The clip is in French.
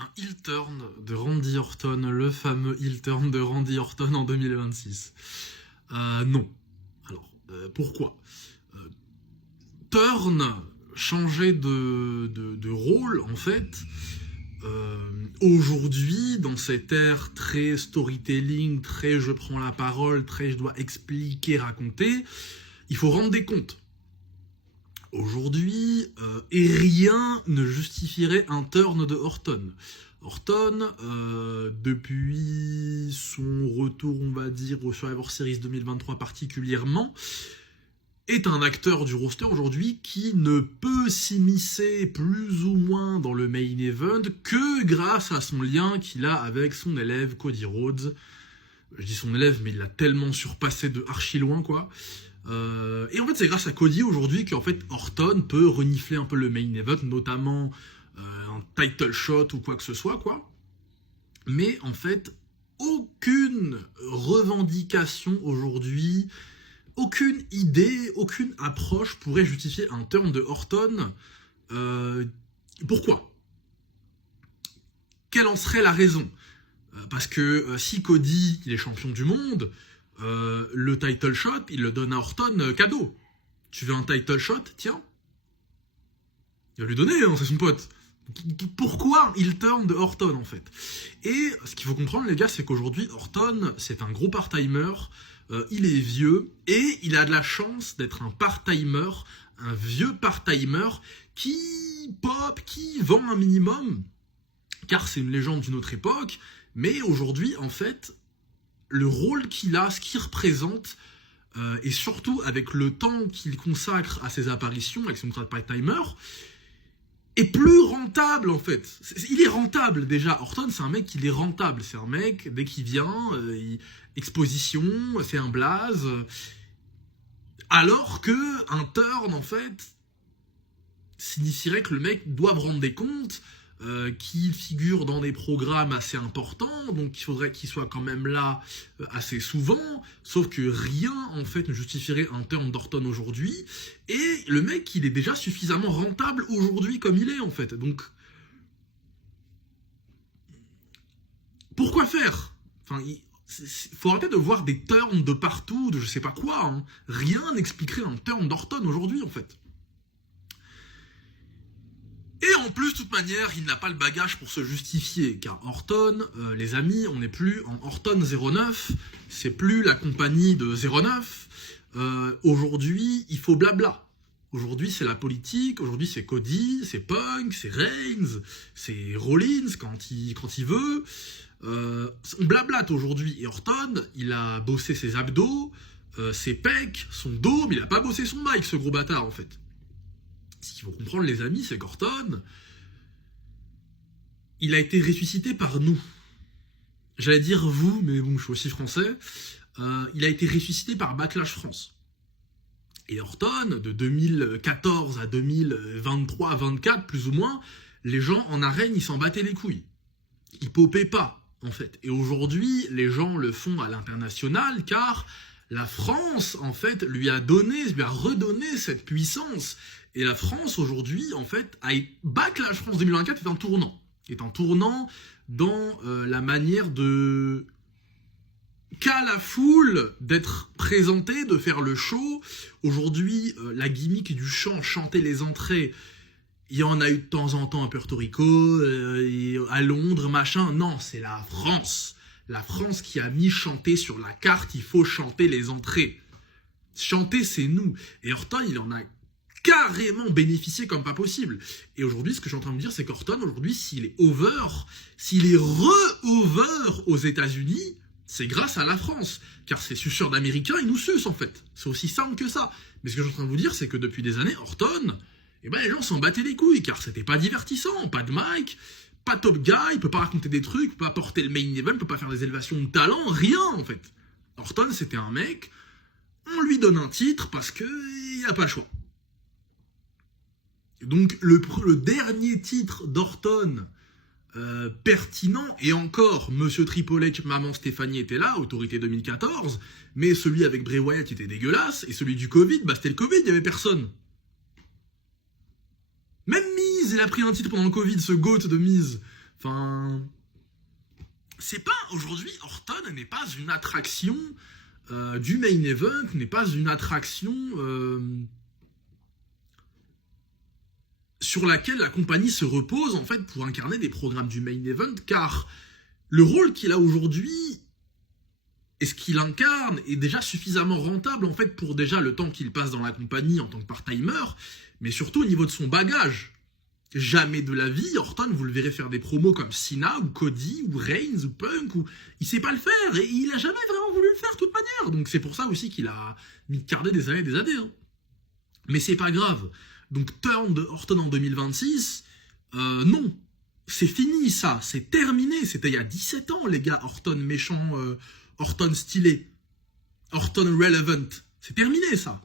un heel turn de Randy Orton, le fameux heel turn de Randy Orton en 2026. Non. Alors, pourquoi Turn, changer de rôle, en fait, aujourd'hui, dans cette ère très storytelling, très je prends la parole, très je dois expliquer, raconter, il faut rendre des comptes. Aujourd'hui, et rien ne justifierait un turn de Orton. Orton, depuis son retour, on va dire, au Survivor Series 2023 particulièrement, est un acteur du roster aujourd'hui qui ne peut s'immiscer plus ou moins dans le main event que grâce à son lien qu'il a avec son élève Cody Rhodes. Je dis son élève, mais il l'a tellement surpassé de archi loin, quoi. Et en fait, c'est grâce à Cody aujourd'hui qu'en fait Orton peut renifler un peu le main event, notamment un title shot ou quoi que ce soit, quoi. Mais en fait, aucune revendication aujourd'hui, aucune idée, aucune approche pourrait justifier un turn de Orton. Pourquoi ? Quelle en serait la raison ? Parce que si Cody il est champion du monde, le title shot, il le donne à Orton cadeau. Tu veux un title shot ? Tiens. Il va lui donner, hein, c'est son pote. Pourquoi il turn de Orton, en fait ? Et ce qu'il faut comprendre, les gars, c'est qu'aujourd'hui, Orton, c'est un gros part-timer, il est vieux, et il a de la chance d'être un part-timer, un vieux part-timer, qui pop, qui vend un minimum, car c'est une légende d'une autre époque, mais aujourd'hui, en fait, le rôle qu'il a, ce qu'il représente, et surtout avec le temps qu'il consacre à ses apparitions, avec son contrat de part-timer, est plus rentable en fait. Il est rentable déjà. Orton, c'est un mec qui est rentable. C'est un mec, dès qu'il vient, exposition, c'est un blaze. Alors que un turn, en fait, signifierait que le mec doit rendre des comptes, qu'il figure dans des programmes assez importants, donc il faudrait qu'il soit quand même là assez souvent, sauf que rien en fait ne justifierait un turn d'Orton aujourd'hui, et le mec il est déjà suffisamment rentable aujourd'hui comme il est en fait, donc pourquoi faire ? Enfin, faut arrêter de voir des turns de partout, de je sais pas quoi, hein. Rien n'expliquerait un turn d'Orton aujourd'hui en fait. Et en plus, de toute manière, il n'a pas le bagage pour se justifier, car Orton, les amis, on n'est plus en Orton 09, c'est plus la compagnie de 09. Aujourd'hui, il faut blabla. Aujourd'hui, c'est la politique, aujourd'hui, c'est Cody, c'est Punk, c'est Reigns, c'est Rollins quand il veut. On blablate aujourd'hui. Et Orton, il a bossé ses abdos, ses pecs, son dos, mais il a pas bossé son mic, ce gros bâtard, en fait. Ce qu'il faut comprendre, les amis, c'est qu'Orton, il a été ressuscité par nous. J'allais dire vous, mais bon, je suis aussi français. Il a été ressuscité par Backlash France. Et Orton, de 2014 à 2023-24, plus ou moins, les gens en arène, ils s'en battaient les couilles. Ils popaient pas, en fait. Et aujourd'hui, les gens le font à l'international, car la France, en fait, lui a redonné cette puissance. Et la France, aujourd'hui, en fait, Backlash France 2024 est un tournant dans la manière de qu'a la foule d'être présentée, de faire le show. Aujourd'hui, la gimmick du chant, chanter les entrées, il y en a eu de temps en temps à Puerto Rico, à Londres, machin. Non, c'est la France. La France qui a mis chanter sur la carte, il faut chanter les entrées. Chanter, c'est nous. Et Orton, il en a carrément bénéficié comme pas possible. Et aujourd'hui, ce que je suis en train de me dire, c'est qu'Orton, aujourd'hui, s'il est re-over aux États-Unis, c'est grâce à la France. Car ces suceurs d'Américains, ils nous sucent, en fait. C'est aussi simple que ça. Mais ce que je suis en train de vous dire, c'est que depuis des années, Orton, les gens s'en battaient les couilles, car c'était pas divertissant, pas de mic, pas top guy, il peut pas raconter des trucs, il peut pas porter le main event, il peut pas faire des élévations de talent, rien, en fait. Orton, c'était un mec, on lui donne un titre parce que il a pas le choix. Donc le dernier titre d'Orton pertinent, et encore, Monsieur Tripolek, Maman Stéphanie était là, Autorité 2014, mais celui avec Bray Wyatt était dégueulasse, et celui du Covid, c'était le Covid, il y avait personne. Même Miz, il a pris un titre pendant le Covid, ce GOAT de Miz. Enfin, c'est pas aujourd'hui, Orton n'est pas une attraction du main event, n'est pas une attraction sur laquelle la compagnie se repose en fait pour incarner des programmes du main event, car le rôle qu'il a aujourd'hui et ce qu'il incarne est déjà suffisamment rentable en fait pour déjà le temps qu'il passe dans la compagnie en tant que part-timer, mais surtout au niveau de son bagage. Jamais de la vie, Orton, vous le verrez faire des promos comme Cena ou Cody ou Reigns ou Punk, ou il sait pas le faire et il a jamais vraiment voulu le faire de toute manière. Donc c'est pour ça aussi qu'il a mis cardé des années et des années. Hein. Mais c'est pas grave. Donc turn de Orton en 2026, non. C'est fini ça, c'est terminé. C'était il y a 17 ans les gars, Orton méchant, Orton stylé, Orton relevant. C'est terminé ça.